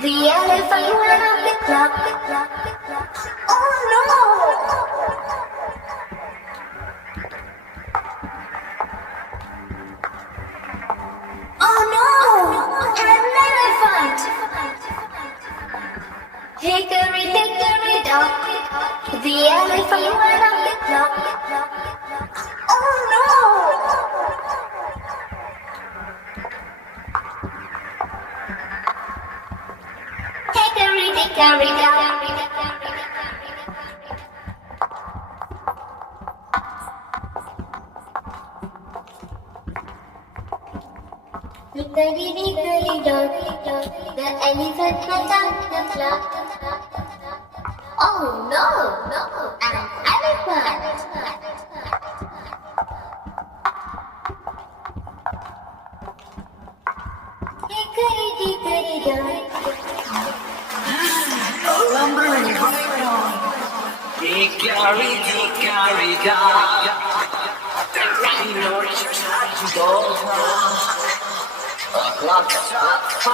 The elephant went up the clock. Oh no! Oh no! An elephant! Hickory, dickory, dock. The elephant went up the clock. Oh no! Hickory, dickory, dock. Hickory, dickory, dock. The elephant went up the clock. Oh no! An elephant! Hickory, dickory, dock. Lumbering python, Dickory, Dickory, dock. The rhino tried to go home. A clock struck 5.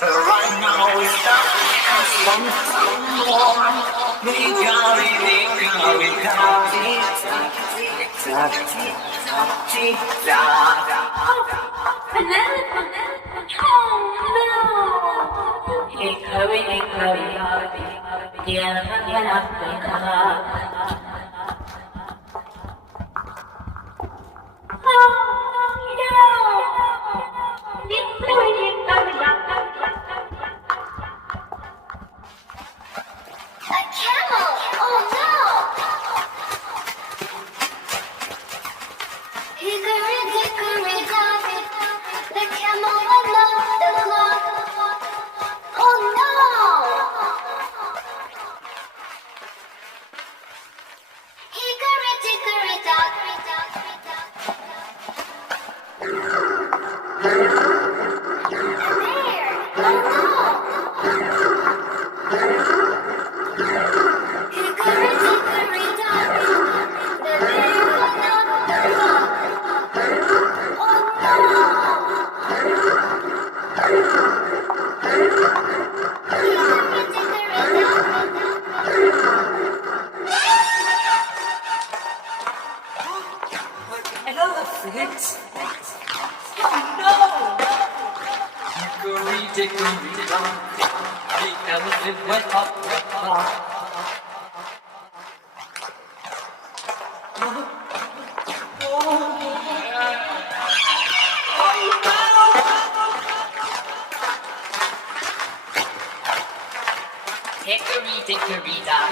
The rhino is stuck from someone. Dickory, Dickory, dock. Tick-tock, tick-tock, tick-tock. An elephant! Oh no! Hickory, dickory, dock. The elephant went up the clock. Oh no! Hickory, dickory, dock. A camel! Oh no! Hickory, dickory, dock. The camel went up the clock. Oh no! Hickory, dickory, dock. Elephant? Oh no! Hickory, dickory, dock. The elephant went up the clock. Hickory, dickory, dock.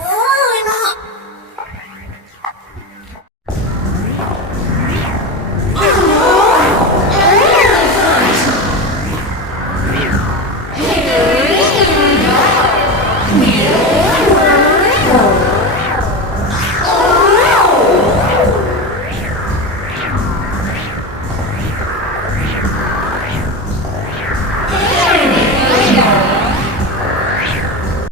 Oh, no.